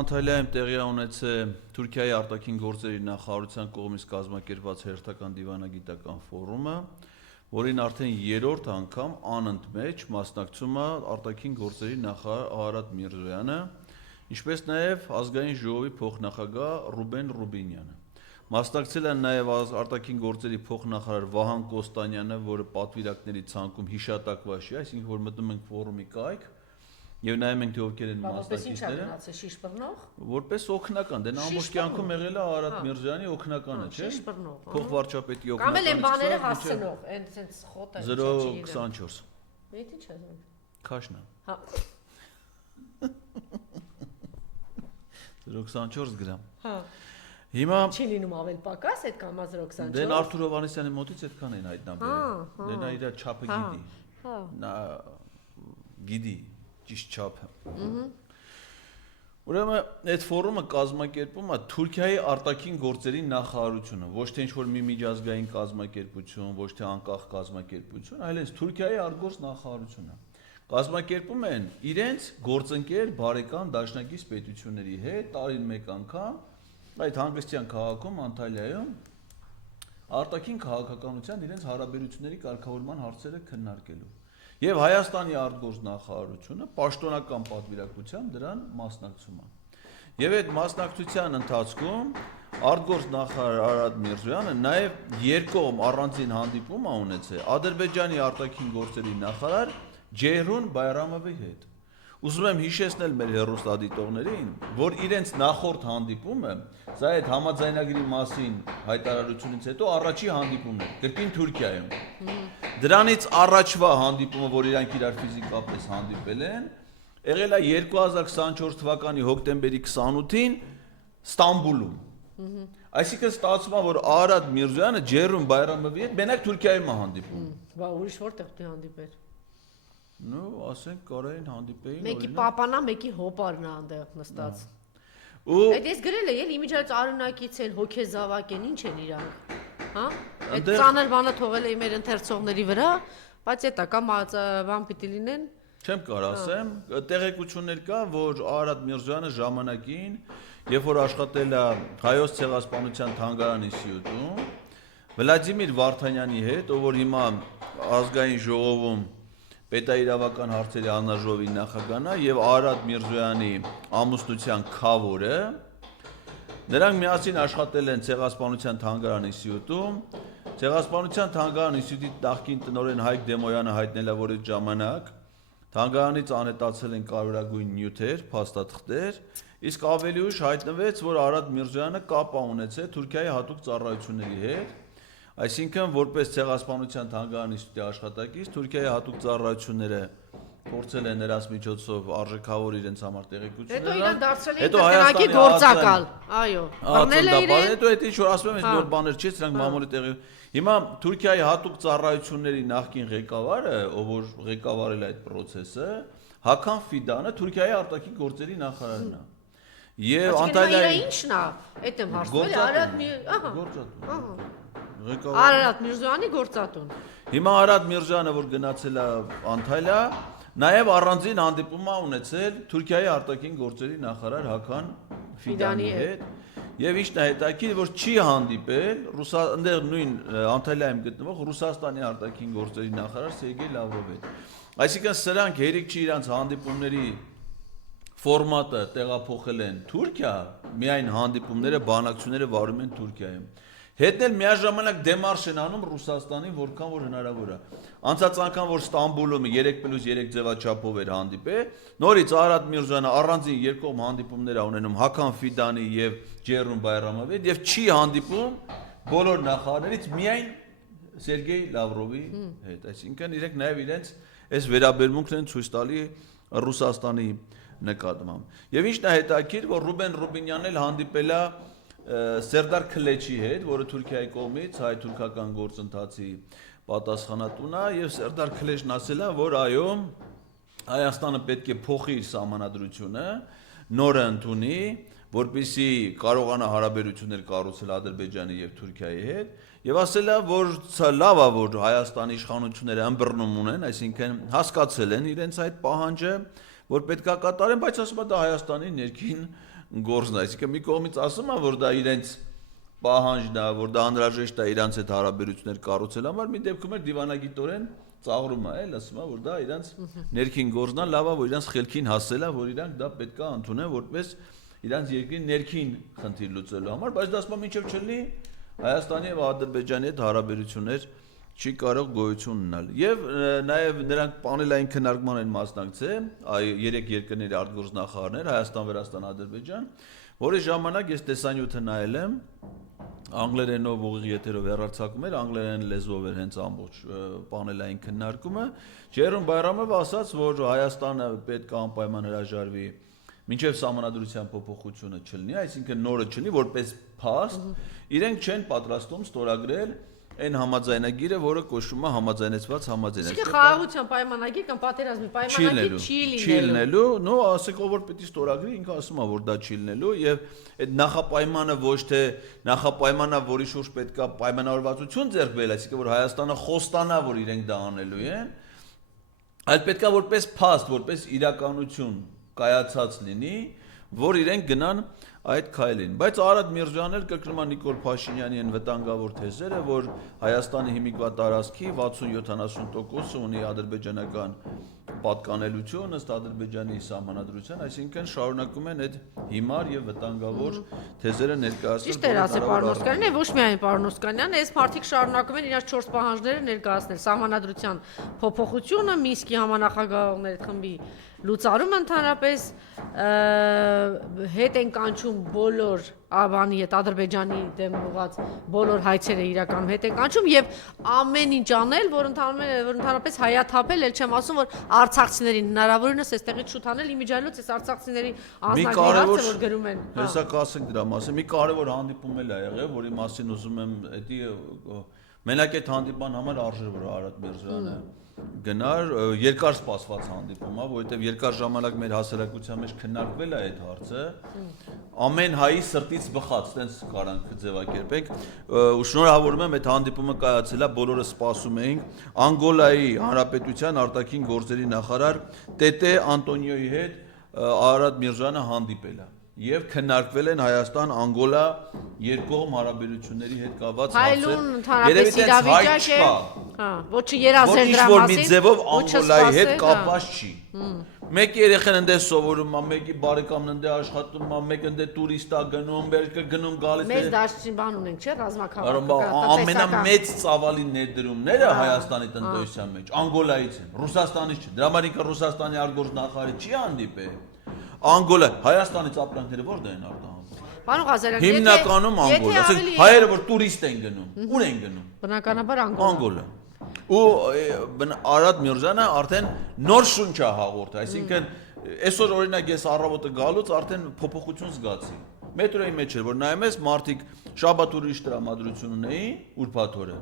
Անտալիայում տեղի ունեցել Թուրքիայի արտաքին գործերի նախարարության կողմից կազմակերպված հերթական դիվանագիտական ֆորումը, որին արդեն երրորդ անգամ անընդմեջ մասնակցում է արտաքին գործերի նախարար Արարատ Միրզոյանը, ինչպես նաև ազգային ժողովի փոխնախագահ Ռուբեն Ռուբինյանը։ Մասնակցել են նաև արտաքին գործերի փոխնախարար Վահան Կոստանյանը, որը պատվիրակների ցանկում հիշատակված չի, այսինքն որ մտնում ենք ֆորումի կայք եւ նայում ենք թե ովքեր են մասնակիցները։ Որպես օգնական, դե նա ամբողջ կյանքում եղել է Արարատ Միրզոյանի օգնականը, չէ՞։ Փոխվարչապետի օգնական։ Կամ էլ են բաները հասցնող, այն sense խոտը 024։ Weet ի՞նչ է։ Քաշնա։ Հա։ 024 գրամ։ Հա։ Հիմա չի լինում ավել պակաս այդ կամ 024։ Դե Արթուր Հովհաննիսյանի մոտից այդքան են հայտնաբերել։ Դե նա իր չափը գիտի։ Հա։ Նա գիտի ճիշտ չափը։ Ուրեմն այդ ֆորումը կազմակերպում է Թուրքիայի արտաքին գործերի նախարարությունը, ոչ թե ինչ-որ մի միջազգային կազմակերպություն, ոչ թե անկախ կազմակերպություն, այլ հենց Թուրքիայի արտգործ նախարարությունը։ Կազմակերպում են իրենց գործընկեր բարեկամ դաշնակից պետությունների հետ տարին մեկ անգամ այդ հանգստյան քաղաքում Անտալիայում արտաքին քաղաքականության իրենց հարաբերությունների կարգավորման հարցերը քննարկելու։ Եվ Հայաստանի արտգործ նախարարությունը պաշտոնական պատվիրակությամբ դրան մասնակցում է։ Եվ այդ մասնակցության ընթացքում արտգործ նախարար Արարատ Միրզոյանը նաև երկկողմ առանձին հանդիպում է ունեցել Ադրբեջանի արտաքին գործերի նախարար Ջեյհուն Բայրամովի հետ։ Ուզում եմ հիշեցնել մեր հեռուստադիտողներին, որ իրենց նախորդ հանդիպումը, սա այդ համաձայնագրի մասին հայտարարությունից հետո առաջի հանդիպումն է, կրկին Թուրքիայում։ Դրանից առաջվա հանդիպումը, որ իրանք իրար ֆիզիկապես հանդիպել են, եղել է 2024 թվականի հոկտեմբերի 28-ին Ստամբուլում։ Այսինքն ստացվում է, որ Արարատ Միրզոյանը Ջեյհուն Բայրամովի հետ մենակ Թուրքիայում է հանդիպում։ Բա ուրիշ որտեղ դու հանդիպել։ Ну, ասենք կարային հանդիպեին։ Մեկի պապանա, մեկի հոպարն է այնտեղ նստած։ Ու այդ ես գրել է, ել իմիջիայից արունակից են, հոգեզավակ են, ինչ են իրանք։ Հա? Այդ ծանր բանը թողել էի մեր ընթերցողների վրա, բայց էտա կամ բան պիտի լինեն։ Չեմ կարող ասեմ, տեղեկություններ կա, որ Արարատ Միրզոյանը ժամանակին, երբ որ աշխատել է Հայոց ցեղասպանության թանգարան ինստիտուտում, Վլադիմիր Վարդանյանի հետ, ով որ հիմա ազգային ժողովում պետաիրավական հարցերի հանրաժողովի նախագահն է եւ Արարատ Միրզոյանի ամուսնության քավորը, նրանք միասին աշխատել են ցեղասպանության թանգարան ինստիտուտում։ Ցեղասպանության թանգարան ինստիտուտի նախկին տնօրեն Հայկ Դեմոյանը հայտնել է, որ այդ ժամանակ թանգարանից անհետացել են կարևորագույն նյութեր, փաստաթղթեր, իսկ ավելի ուշ հայտնվեց, որ Արարատ Միրզոյանը կապ է ունեցել Թուրքիայի հատուկ ծառայությունների հետ։ Այսինքն, որպես ցեղասպանության թանգարան ինստիտուտի աշխատակից, Թուրքիայի հատուկ ծառայությունները փորձել են նրանց միջոցով արժեքավոր իրենց համար տեղեկություններ։ Հետո իրան դարձրել են կրկնակի գործակալ։ Այո, բռնել է իրեն։ Հետո այդ ինչ որ ասում եմ, այս նոր բաներ չի, սրանք մամուլի տեղի։ Հիմա Թուրքիայի հատուկ ծառայությունների նախկին ղեկավարը, ով որ ղեկավարել է այդ process-ը, Հական Ֆիդանը Թուրքիայի արտաքին գործերի նախարարն է։ Եվ Անտալիայի ինչն է, այդ եմ հարցնում, Արարատ Արարատ Միրզոյանի գործատուն։ Հիմա Արարատ Միրզոյանը, որ գնացել է Անտալիա, նաև առանձին հանդիպում է ունեցել Թուրքիայի արտաքին գործերի նախարար Հական Ֆիդանի հետ։ Եվ ինչն է հետաքրքիր, որ չի հանդիպել այնտեղ նույն Անտալիայում գտնվող Ռուսաստանի արտաքին գործերի նախարար Սերգեյ Լավրովի հետ։ Այսինքն սրանք հերիք չի իրանց հանդիպումների ֆորմատը տեղափոխել են Թուրքիա, միայն հանդիպումները, բանակցությունները վարում են Թուրքիայում։ Հետն էլ միաժամանակ դեմարշ են անում Ռուսաստանին, որքան որ հնարավոր է։ Անցած անգամ որ Ստամբուլում 3+3 ձևաչափով էր հանդիպել, նորից Արարատ Միրզոյանը առանձին երկկողմ հանդիպումներ ունենում Հական Ֆիդանի եւ Ջեյհուն Բայրամովի հետ եւ չի հանդիպում բոլոր նախարարներից միայն Սերգեյ Լավրովի հետ։ Այսինքն իրենք նաեւ իրենց այս վերաբերմունքն են ցույց տալի Ռուսաստանի նկատմամբ։ Եւ ինչն է հետաքրքիր, որ Ռուբեն Ռուբինյանն էլ հանդիպել է Սերդար Քլեչի հետ, որը Թուրքիայի կողմից հայ-թուրքական գործընթացի պատասխանատուն է, եւ Սերդար Քլեչն ասել է, որ այո, Հայաստանը պետք է փոխի իր սահմանադրությունը, նորը ընդունի, որպեսզի կարողանա հարաբերություններ կառուցել Ադրբեջանի եւ Թուրքիայի հետ, եւ ասել է, որ լավ է, որ Հայաստանի իշխանությունները ըմբռնում ունեն, այսինքն հասկացել են իրենց այդ պահանջը, որ պետք է կատարեն, բայց ասում է դա Հայաստանի ներքին գործն է, այսինքն մի կողմից ասում են, որ դա իրենց պահանջն է, որ դա անհրաժեշտ է իրանց այդ հարաբերություններ կառուցել համար, մի դեպքում էլ դիվանագիտորեն ծաղրում է, ասում է, որ դա իրանց ներքին գործն է, լավ է, որ իրանց խելքին հասել է, որ իրանք դա պետք է ընդունեն որպես իրանց երկրի ներքին խնդիր լուծելու համար, բայց դա ասում է մինչև չլինի Հայաստանի եւ Ադրբեջանի հետ հարաբերություններ չի կարող գոյություն ունենալ։ Եվ նաև նրանք պանելային քննարկման են մասնակցել, երեք երկրների արտգործնախարարներ Հայաստան, Վրաստան, Ադրբեջան, որի ժամանակ ես տեսանյութը նայել եմ, անգլերենով ուղիղ եթերով հեռարձակում էր, անգլերեն լեզվով էր հենց ամբողջ պանելային քննարկումը։ Ջերոմ Բայրամով ասաց, որ Հայաստանը պետք է անպայման հրաժարվի մինչև սահմանադրության փոփոխությունը չլինի, այսինքն նորը չլինի, որպես փաստ, իրենք չեն պատրաստում ստորագրել այն համաձայնագիրը, որը կոչվում է համաձայնեցված համաձայնագիր։ Իսկ խաղաղության պայմանագիր կամ պատերազմի պայմանագիր չի լինելու, նո, ասեք ով որ պետք է ստորագրի, ինքը ասում է, որ դա չի լինելու եւ այդ նախապայմանը ոչ թե նախապայմանա, որի շուրջ պետք է պայմանավորվածություն ձեռք բերել, այսինքն որ Հայաստանը խոստանա, որ իրենք դա անելու են, այլ պետք է որպես փաստ, որպես իրականություն կայացած լինի, որ իրենք գնան այդ քայլին, բայց Արադ Միրզոյանն էլ կրկնում է Նիկոլ Փաշինյանի այն վտանգավոր թեզերը, որ Հայաստանի հիմիկվա տարածքի 60-70% ունի ադրբեջանական պատկանելություն ըստ Ադրբեջանի սահմանադրության, այսինքն շարունակում են այդ հիմար եւ վտանգավոր թեզերը ներկայացնել։ Ճիշտ էր ասել պարոն Օսկանյանն, ոչ միայն պարոն Օսկանյանն, այս մարդիկ շարունակում են իրաց 4 պահանջները ներկայացնել՝ սահմանադրության փոփոխությունը, Մինսկի համանախագահողների խմբի լուծարումը ընդհանրապես հետ են կանչում բոլոր Աբանի հետ Ադրբեջանի դեմ ուղղած բոլոր հայցերը իրականում հետ են կանչում եւ ամեն ինչ անել, որ ընդհանրապես հայաթափել, ել չեմ ասում, որ արցախցիներին հնարավորինս այստեղից շուտ անել, իմիջիայլոց այս արցախցիների անձնագրի հարցը որ գրում են։ Հեսա կասենք դրա մասին, մի կարևոր հանդիպում էլ ա եղել, որի մասին ուզում եմ մենակ այդ հանդիպման համար արժեր որ Արադ Միրզոյանը գնար, երկար սպասված հանդիպում է, որովհետև երկար ժամանակ մեր հասարակության մեջ քննարկվել է այդ հարցը, ամեն հայի սրտից բխած, տենց կարանք ձևակերպենք, ու շնորհավորում եմ այդ հանդիպումը կայացել է, բոլորը սպասում էինք, Անգոլայի Հանրապետության արտաքին գործերի նախարար Տետե Անտոնիոյի հետ Արադ Միրզոյանը հանդիպել է եւ քննարկվել են Հայաստան-Անգոլա երկկողմ հարաբերությունների հետ կապված հարցեր։ Երևի իրավիճակ է, ոչ երազել դրա մասին, մի ձևով Անգոլայի հետ կապված չի։ Մեկի երեխան ընդ է սովորում, մեկի բարեկամն ընդ է աշխատում, մեկը ընդ է տուրիստ է գնում, մեկը գնում գալիս։ Մեծ դաշտին բան ունենք, չէ՞, ռազմաքաղաքական։ Ամենամեծ ծավալի ներդրումները Հայաստանի տնտեսության մեջ Անգոլայից են, Ռուսաստանից չէ։ Դրա համար ինքը Ռուսաստանի արտգործնախարարը չի հանդիպել։ Անգոլա, Հայաստանից ապրանքները որտե են արտահանում։ Պարոն Ղազարյան, հիմնականում Անգոլա, ասենք հայերը որ տուրիստ են գնում, ուր են գնում։ Բնականաբար Անգոլա։ Ու Արադ Միրզոյանը արդեն նոր շունչ է հաղորդել, այսինքն այսօր օրինակ ես առավոտը գալուց արդեն փոփոխություն զգացի։ Մետրոյի մեջ էր, որ նայում ես մարդիկ շաբաթ ուրիշ տրամադրություն ունեին, ուրբաթ օրը։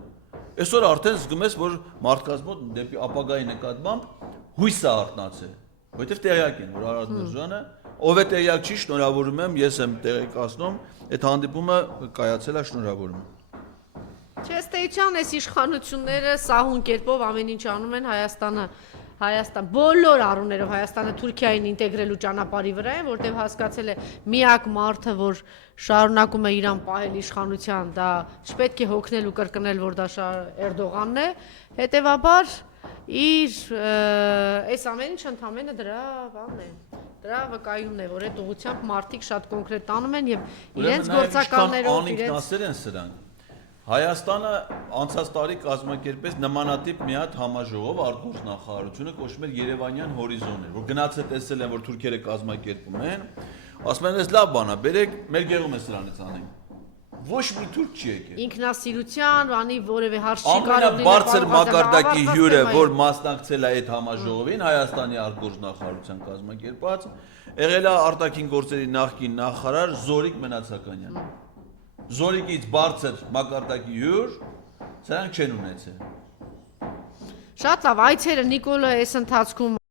Այսօր արդեն զգում ես, որ մարդկանց մոտ դեպի ապագայի նկատմամբ հույս է արթնացել։ Որտեվ տեղյակ են, որ Արադ Միրզոյանը, ով է տեղյակ չի, շնորհավորում եմ, ես եմ տեղեկացնում, այդ հանդիպումը կայացել է, շնորհավորում եմ։ Չէ, ստեյցիան այս իշխանությունները սահուն կերպով ամեն ինչ անում են Հայաստան բոլոր առումներով Հայաստանը Թուրքիային ինտեգրելու ճանապարհի վրա է, որտեղ հասկացել է միակ մարդը, որ շարունակում է իրան պահել իշխանության, դա չպետք է հոգնել ու կրկնել, որ դա Էրդողանն է, հետևաբար իր այս ամեն ինչ ընդամենը դրա բանն է, դրա վկայումն է, որ այդ ուղղությամբ մարդիկ շատ կոնկրետ անում են եւ իրենց գործակալներով իրենց Հայաստանը անցած տարի կազմակերպեց նմանատիպ մի հատ համաժողով արտգործնախարարությունը կոչվում էր Երևանյան հորիզոններ, որ գնացել տեսել են, որ թուրքերը կազմակերպում են, ասում են, «Էս լավ բան է, բերեք, մեր գեղում է սրանից անենք»։ Ոչ մի թուրք չի եկել։ Ինքնասիրության, բանի որևէ հարց չի կարող լինել։ Ամենաբարձր մակարդակի հյուրը, որ մասնակցել է այդ համաժողովին, Հայաստանի արտգործնախարարության կազմակերպած, եղել է արտաքին գործերի նախկին նախարար Զորիկ Մնացականյանը։ Զորիկից բարձր մակարդակի հյուր, սրանք չեն ունեցել։ Շատ լավ, այցերը Նիկոլը այս ընթացքում